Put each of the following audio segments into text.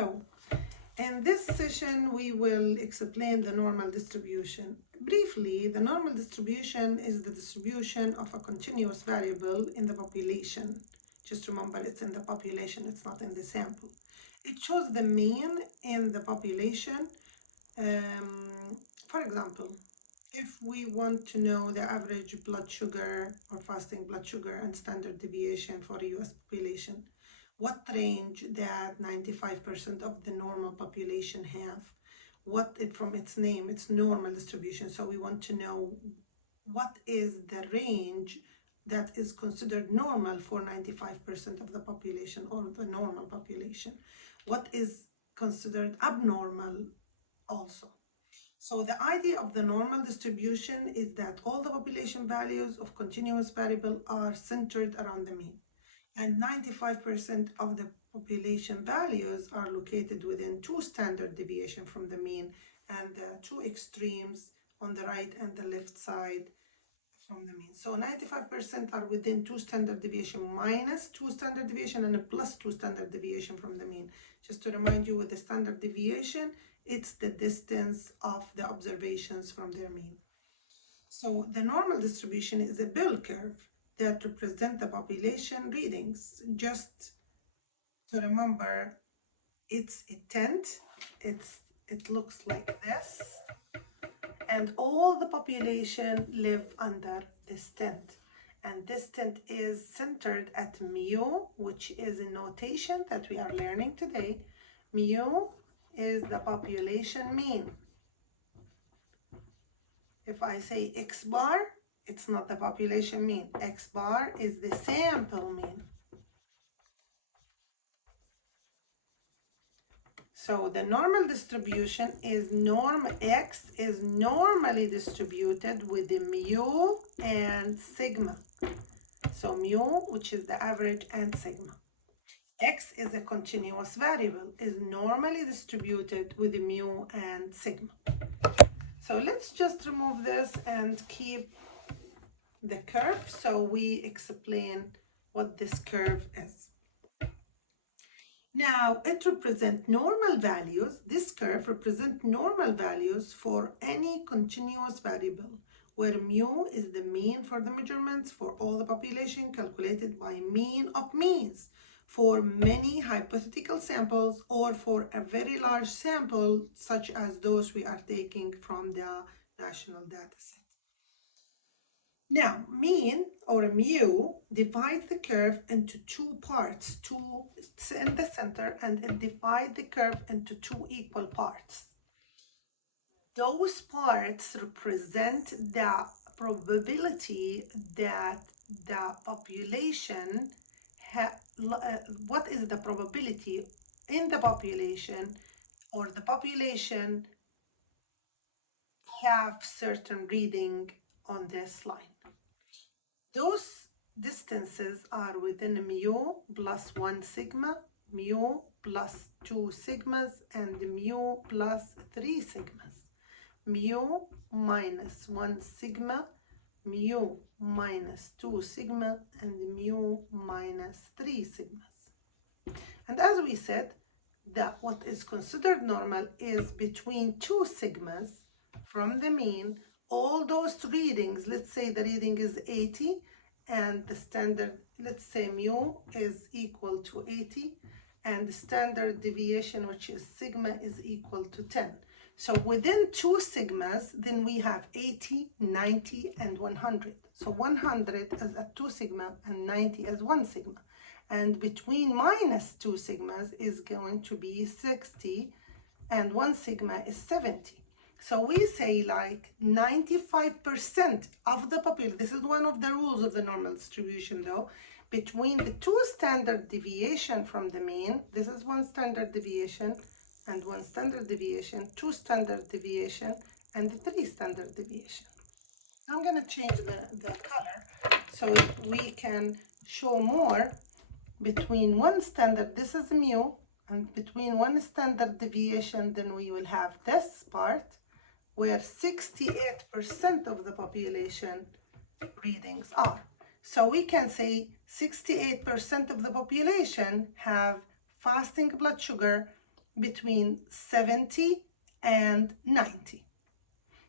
Hello. In this session, we will explain the normal distribution. Briefly, the normal distribution is the distribution of a continuous variable in the population. Just remember, it's in the population, it's not in the sample. It shows the mean in the population. For example, if we want to know the average blood sugar or fasting blood sugar and standard deviation for a US population, what range that 95% of the normal population have, from its name, it's normal distribution. So we want to know what is the range that is considered normal for 95% of the population or the normal population. What is considered abnormal also. So the idea of the normal distribution is that all the population values of continuous variable are centered around the mean. And 95% of the population values are located within two standard deviation from the mean and the two extremes on the right and the left side from the mean. So 95% are within two standard deviation minus two standard deviation and a plus two standard deviation from the mean. Just to remind you, with the standard deviation, it's the distance of the observations from their mean. So the normal distribution is a bell curve that represent the population readings. Just to remember, it's a tent. It looks like this, and all the population live under this tent. And this tent is centered at mu, which is a notation that we are learning today. Mu is the population mean. If I say X bar, it's not the population mean. X bar is the sample mean. So the normal distribution is X is normally distributed with the mu and sigma. So mu, which is the average, and sigma. X is a continuous variable, is normally distributed with the mu and sigma. So let's just remove this and keep the curve, so we explain what this curve is. Now, it represents normal values. This curve represents normal values for any continuous variable, where mu is the mean for the measurements for all the population calculated by mean of means for many hypothetical samples or for a very large sample, such as those we are taking from the national data set. Now, mean or mu divides the curve into two parts, it's in the center, and it divides the curve into two equal parts. Those parts represent the probability that the population, what is the probability in the population, or the population have certain reading on this line. Those distances are within mu plus 1 sigma, mu plus 2 sigmas, and mu plus 3 sigmas. Mu minus 1 sigma, mu minus 2 sigma, and mu minus 3 sigmas. And as we said, that what is considered normal is between 2 sigmas from the mean. All those readings, let's say the reading is 80 and the standard, let's say mu is equal to 80 and the standard deviation, which is sigma, is equal to 10. So within 2 sigmas, then we have 80, 90, and 100. So 100 is at 2 sigma and 90 as 1 sigma. And between minus 2 sigmas is going to be 60 and 1 sigma is 70. So we say like 95% of the population, this is one of the rules of the normal distribution though, between the two standard deviation from the mean, this is one standard deviation and one standard deviation, two standard deviation, and three standard deviation. I'm gonna change the color so we can show more. Between one standard, this is mu, and between one standard deviation, then we will have this part, where 68% of the population readings are. So we can say 68% of the population have fasting blood sugar between 70 and 90.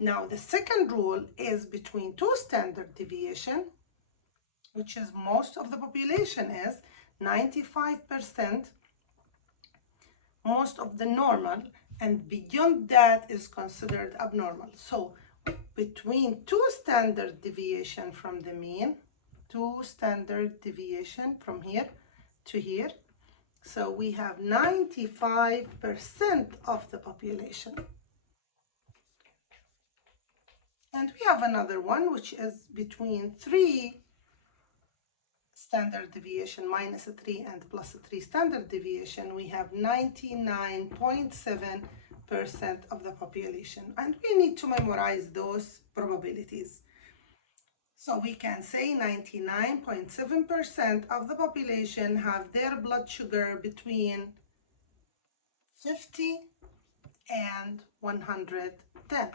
Now the second rule is between two standard deviation, which is most of the population is 95%, most of the normal, and beyond that is considered abnormal. So between two standard deviation from the mean, two standard deviation from here to here, so we have 95% of the population. And we have another one, which is between 3 standard deviation minus 3 and plus 3 standard deviation. We have 99.7% of the population. And we need to memorize those probabilities. So we can say 99.7% of the population have their blood sugar between 50 and 110.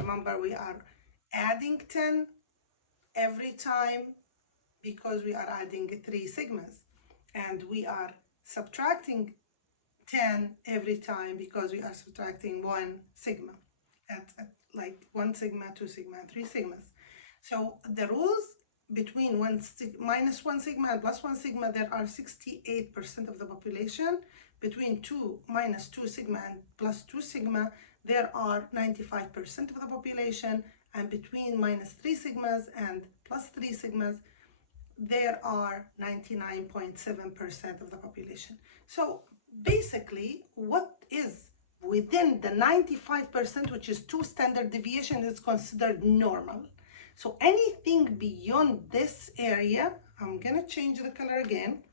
Remember, we are adding 10 every time because we are adding 3 sigmas, and we are subtracting 10 every time because we are subtracting 1 sigma at like 1 sigma, 2 sigma, and 3 sigmas. So the rules between minus 1 sigma and plus 1 sigma, there are 68% of the population. Between minus 2 sigma and plus 2 sigma, there are 95% of the population. And between minus 3 sigmas and plus 3 sigmas, there are 99.7% of the population. So basically, what is within the 95%, which is 2 standard deviation, is considered normal. So anything beyond this area, I'm going to change the color again.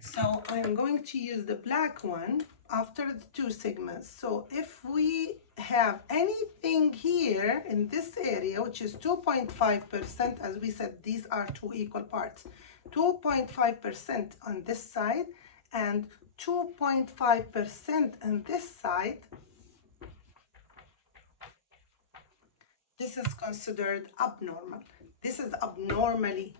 So I'm going to use the black one after the 2 sigmas. So if we have anything here in this area, which is 2.5%, as we said, these are 2 equal parts, 2.5% on this side and 2.5% on this side, this is considered abnormal. This is abnormal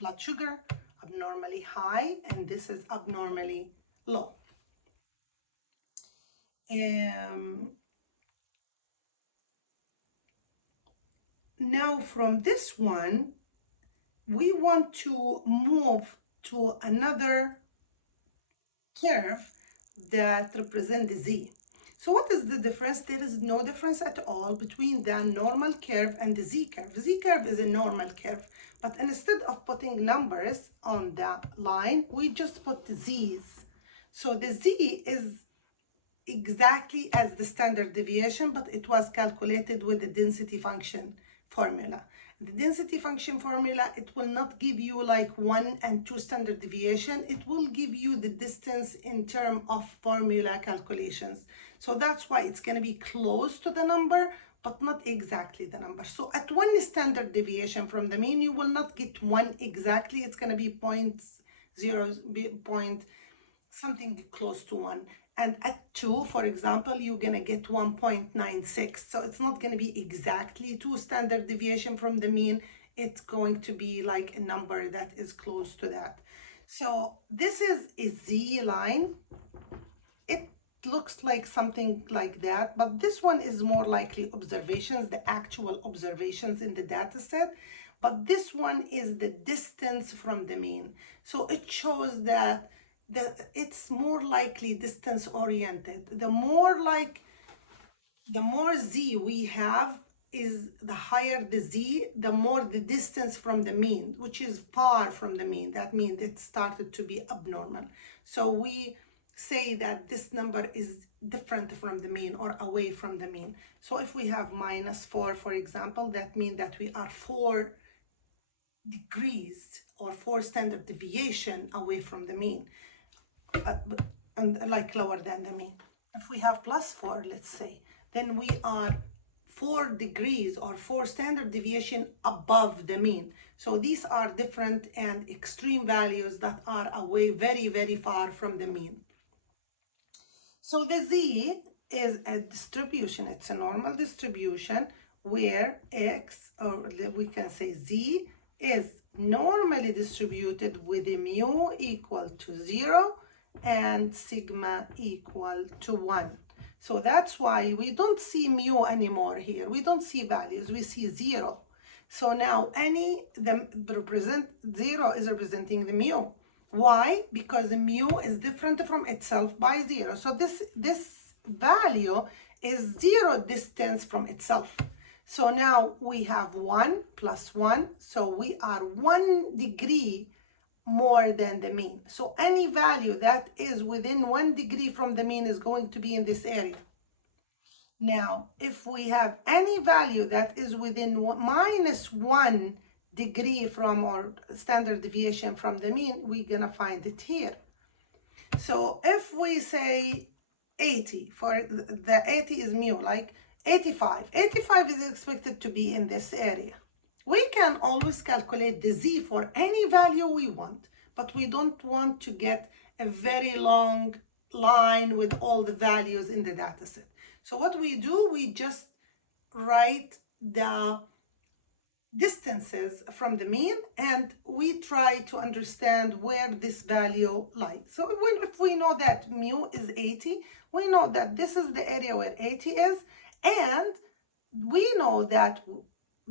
blood sugar, abnormally high, and this is abnormally low. Now from this one, we want to move to another curve that represents the Z. So what is the difference? There is no difference at all between the normal curve and the Z curve. The Z curve is a normal curve, but instead of putting numbers on the line, we just put the Z's. So the Z is exactly as the standard deviation, but it was calculated with the density function formula. The density function formula, it will not give you like 1 and 2 standard deviation. It will give you the distance in terms of formula calculations. So that's why it's going to be close to the number, but not exactly the number. So at 1 standard deviation from the mean, you will not get 1 exactly. It's going to be point something close to 1. And at 2, for example, you're going to get 1.96. So it's not going to be exactly 2 standard deviation from the mean. It's going to be like a number that is close to that. So this is a Z line. It looks like something like that, but this one is more likely observations, the actual observations in the data set. But this one is the distance from the mean. So it shows that it's more likely distance oriented. The more Z we have, is the higher the Z, the more the distance from the mean, which is far from the mean. That means it started to be abnormal. So we say that this number is different from the mean or away from the mean. So if we have -4, for example, that means that we are 4 degrees or 4 standard deviation away from the mean, and like lower than the mean. If we have +4, let's say, then we are 4 degrees or 4 standard deviation above the mean. So these are different and extreme values that are away very, very far from the mean. So the Z is a distribution. It's a normal distribution where X, or we can say Z, is normally distributed with a mu equal to 0 and sigma equal to 1. So that's why we don't see mu anymore here. We don't see values, we see 0. So now the represent 0 is representing the mu. Why? Because the mu is different from itself by 0. So this value is 0 distance from itself. So now we have 1 plus 1, so we are 1 degree more than the mean. So any value that is within 1 degree from the mean is going to be in this area. Now, if we have any value that is within minus 1 degree from our standard deviation from the mean, we're going to find it here. So if we say 80, for the 80 is mu, like 85. 85 is expected to be in this area. We can always calculate the z for any value we want, but we don't want to get a very long line with all the values in the data set. So what we do, we just write the distances from the mean and we try to understand where this value lies. So if we know that mu is 80, we know that this is the area where 80 is, and we know that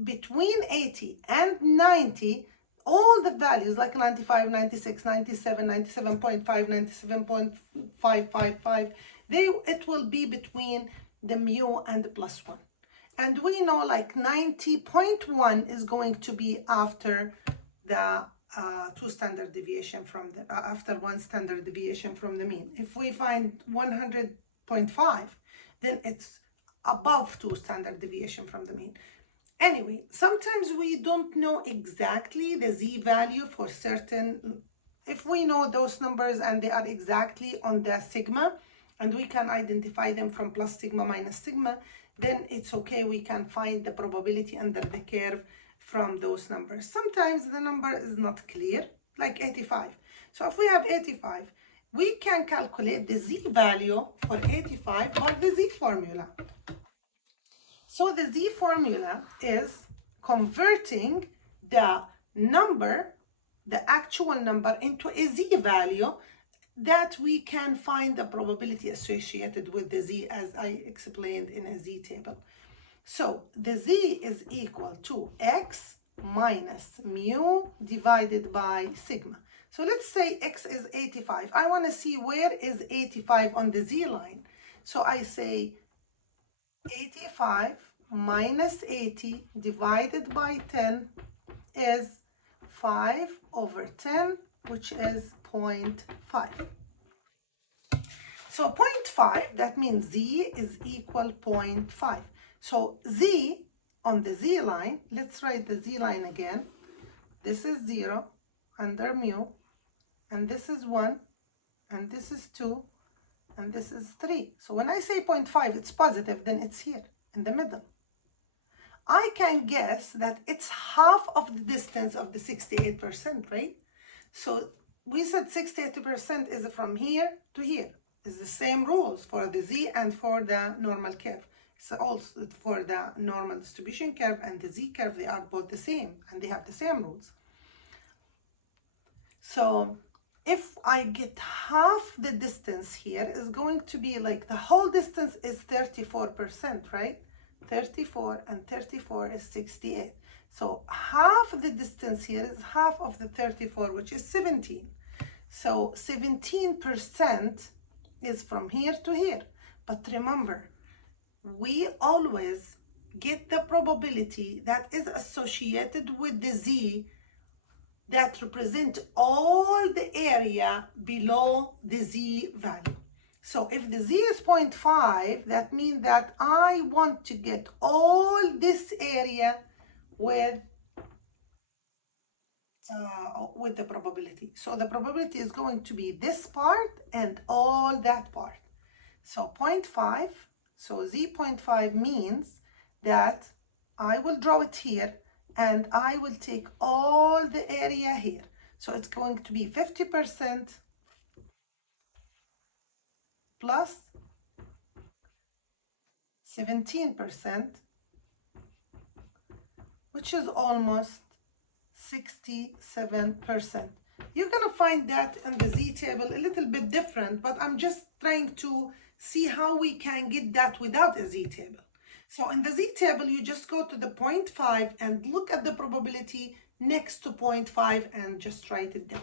between 80 and 90, all the values like 95, 96, 97, 97.5, 97.555, it will be between the mu and the plus 1. And we know like 90.1 is going to be after the two standard deviation from the, after one standard deviation from the mean. If we find 100.5, then it's above two standard deviation from the mean. Anyway, sometimes we don't know exactly the z value for certain. If we know those numbers and they are exactly on the sigma, and we can identify them from plus sigma minus sigma, then it's okay, we can find the probability under the curve from those numbers. Sometimes the number is not clear, like 85. So if we have 85, we can calculate the z value for 85 by the z formula. So the z formula is converting the number, the actual number, into a z value that we can find the probability associated with the z, as I explained in a z table. So the z is equal to x minus mu divided by sigma. So let's say x is 85. I want to see where is 85 on the z line. So I say 85 minus 80 divided by 10 is 5 over 10, which is 0.5. So 0.5, that means z is equal 0.5. So z on the z line, let's write the z line again. This is 0 under mu, and this is 1, and this is 2, and this is 3. So when I say 0.5, it's positive, then it's here in the middle. I can guess that it's half of the distance of the 68%, right? So we said 68% is from here to here. It's the same rules for the z and for the normal curve. So also for the normal distribution curve and the z curve, they are both the same and they have the same rules. So if I get half the distance here, is going to be like the whole distance is 34%, right? 34 and 34 is 68. So half the distance here is half of the 34, which is 17. So 17% is from here to here. But remember, we always get the probability that is associated with the z that represent all the area below the z value. So if the z is 0.5, that means that I want to get all this area with the probability. So the probability is going to be this part and all that part. So 0.5, so z 0.5 means that I will draw it here and I will take all the area here. So it's going to be 50% plus 17%, which is almost 67%. You're going to find that in the Z table a little bit different, but I'm just trying to see how we can get that without a Z table. So in the Z table, you just go to the 0.5 and look at the probability next to 0.5 and just write it down.